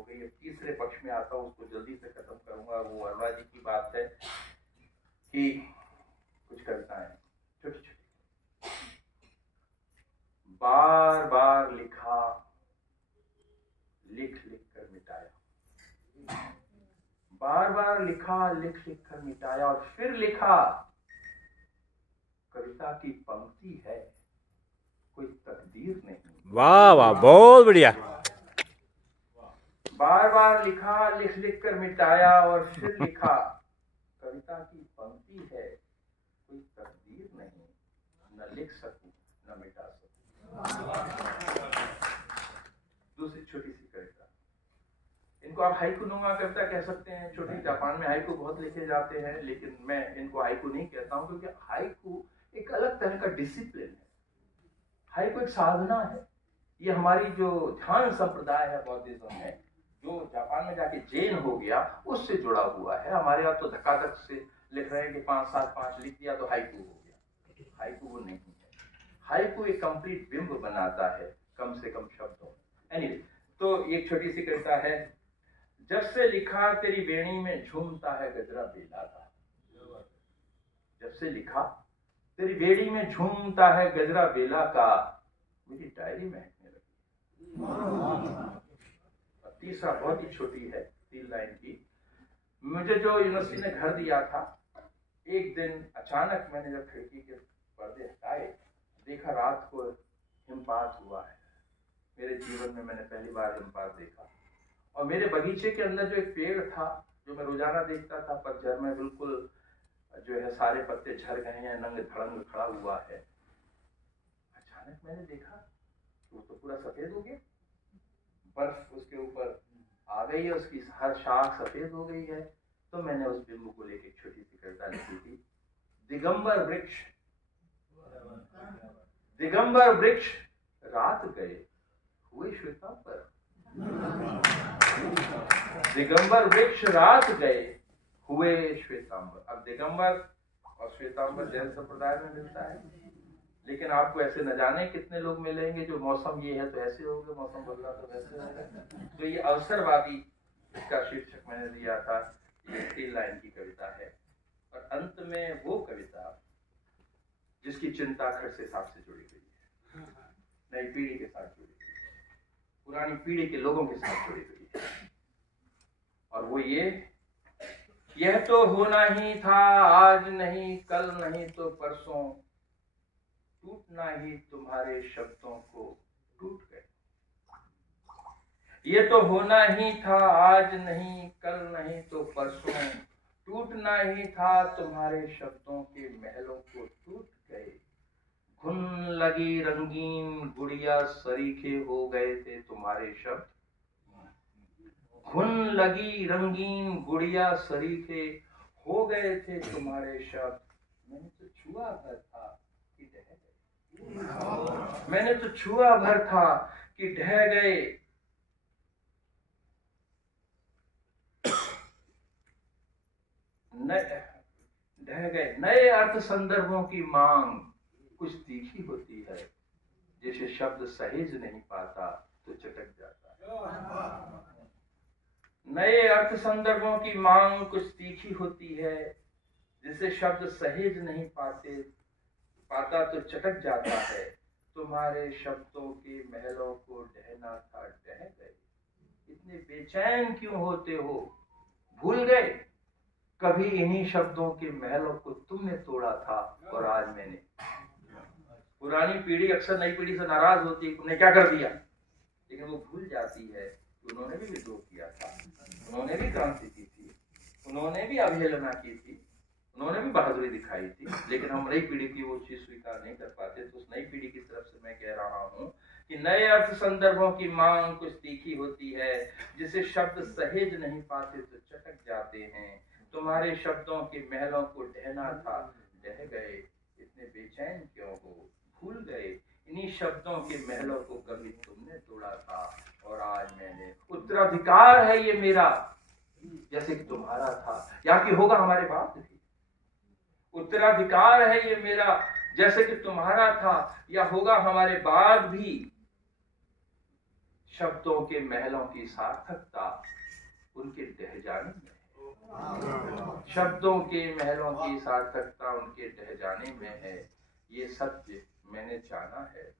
हो गई। अब तीसरे पक्ष में आता हूँ, उसको जल्दी से खत्म करूंगा। वो अरुणा जी की बात है कि कुछ कविताएं छोटी छोटी, बार बार लिखा, लिख लिख कर मिटाया, बार बार लिखा, लिख लिख कर मिटाया, और फिर लिखा, कविता की पंक्ति है, कोई तकदीर नहीं। वाह वाह, बहुत बढ़िया। बार बार लिखा, लिख लिख कर मिटाया, और फिर लिखा, कविता की पंक्ति है, कोई तकदीर नहीं, न लिख सकूं न मिटा सकूं। दूसरी छोटी सी कविता, इनको आप हाइकू नुमा कविता कह सकते हैं। छोटे जापान में हाइकू बहुत लिखे जाते हैं, लेकिन मैं इनको हाइकू नहीं कहता हूं, क्योंकि हाइकू एक अलग तरह का डिसिप्लिन है। हाइकू एक साधना है। ये हमारी जो ध्यान संप्रदाय है बौद्धिज्म में, जो जापान में जाके जैन हो गया, उससे जुड़ा हुआ है। हमारे यहाँ तो धक्काधक से लिख रहे हैं कि 5 7 5 लिख दिया तो हाइकू हो गया। हाइकू वो नहीं है। हाइकू एक कंप्लीट बिंब बनाता है, कम से कम शब्दों। एनीवे, तो एक छोटी सी कविता है। जब से लिखा तेरी वेणी में झूमता है गजरा बेला का, जब से लिखा तेरी बेड़ी में झूमता है गजरा बेला का, मेरी डायरी महकने लगी। तीसरा बहुत ही छोटी है, 3 लाइन की। मुझे जो यूनिवर्सिटी ने घर दिया था, एक दिन अचानक मैंने जब खिड़की के पर्दे हटाए, देखा रात को हिमपात हुआ है। मेरे जीवन में मैंने पहली बार हिमपात देखा। और मेरे बगीचे के अंदर जो एक पेड़ था, जो मैं रोजाना देखता था, पतझड़ में बिल्कुल जो है सारे पत्ते झड़ गए हैं, नंग धड़ंग खड़ा हुआ है। अचानक मैंने देखा वो तो पूरा सफेद हो गया, बर्फ उसके ऊपर आ गई है, उसकी हर शाख सफेद हो गई है। तो मैंने उस बिंबु को लेकर छोटी सी कविता लिखी थी। दिगंबर वृक्ष, दिगंबर वृक्ष रात गए हुए श्वेतांबर, दिगंबर वृक्ष रात गए हुए श्वेतांबर। अब दिगंबर और श्वेतांबर जैन संप्रदाय में मिलता है, लेकिन आपको ऐसे न जाने कितने लोग मिलेंगे जो मौसम ये है तो ऐसे होगा, मौसम बदला तो वैसे होगा। तो ये अवसरवादी, इसका शीर्षक मैंने दिया था। ये 3 लाइन की कविता है। और अंत में वो कविता जिसकी चिंता खड़से साहब से जुड़ी हुई है, नई पीढ़ी के साथ जुड़ी हुई है, पुरानी पीढ़ी के लोगों के साथ जुड़ी हुई है। और वो ये, यह तो होना ही था, आज नहीं कल नहीं तो परसों, टूटना ही तुम्हारे शब्दों को टूट गए। ये तो होना ही था, आज नहीं कल नहीं तो परसों, टूटना ही था तुम्हारे शब्दों के महलों को टूट गए। घुन लगी रंगीन गुड़िया सरीखे हो गए थे तुम्हारे शब्द, घुन लगी रंगीन गुड़िया सरीखे हो गए थे तुम्हारे शब्द। मैंने तो छुआ भर था कि ढह गए, मैंने तो छुआ भर था कि ढह गए। ढह गए। नए अर्थ संदर्भों की मांग कुछ तीखी होती है, जैसे शब्द सहेज नहीं पाता तो चटक जाता है। नए अर्थ संदर्भों की मांग कुछ तीखी होती है, जिसे शब्द सहेज नहीं पाता तो चटक जाता है। तुम्हारे शब्दों के महलों को ढहना था, ढह गए। इतने बेचैन क्यों होते हो, भूल गए कभी इन्हीं शब्दों के महलों को तुमने तोड़ा था और आज मैंने। पुरानी पीढ़ी अक्सर नई पीढ़ी से नाराज होती है, तुमने क्या कर दिया, लेकिन वो भूल जाती है कि उन्होंने भी विद्रोह किया था, उन्होंने भी क्रांति की थी, उन्होंने भी अवहेलना की थी, उन्होंने भी बहादुरी दिखाई थी। लेकिन हम नई पीढ़ी की वो चीज स्वीकार नहीं कर पाते। तो उस नई पीढ़ी की तरफ से मैं कह रहा हूँ कि नए अर्थ संदर्भों की मांग कुछ तीखी होती है, जिसे शब्द सहेज नहीं पाते तो चटक जाते हैं। तुम्हारे शब्दों के महलों को ढहना था, ढह गए। इतने बेचैन क्यों हो, भूल गए इन्हीं शब्दों के महलों को कभी तुमने तोड़ा था और आज मैंने। उत्तराधिकार है ये मेरा जैसे कि तुम्हारा था, या कि होगा हमारे बाप भी। उत्तराधिकार है ये मेरा जैसे कि तुम्हारा था, या होगा हमारे बाद भी। शब्दों के महलों की सार्थकता उनके ढह जाने में है। शब्दों के महलों की सार्थकता उनके ढह जाने में है। ये सत्य मैंने जाना है।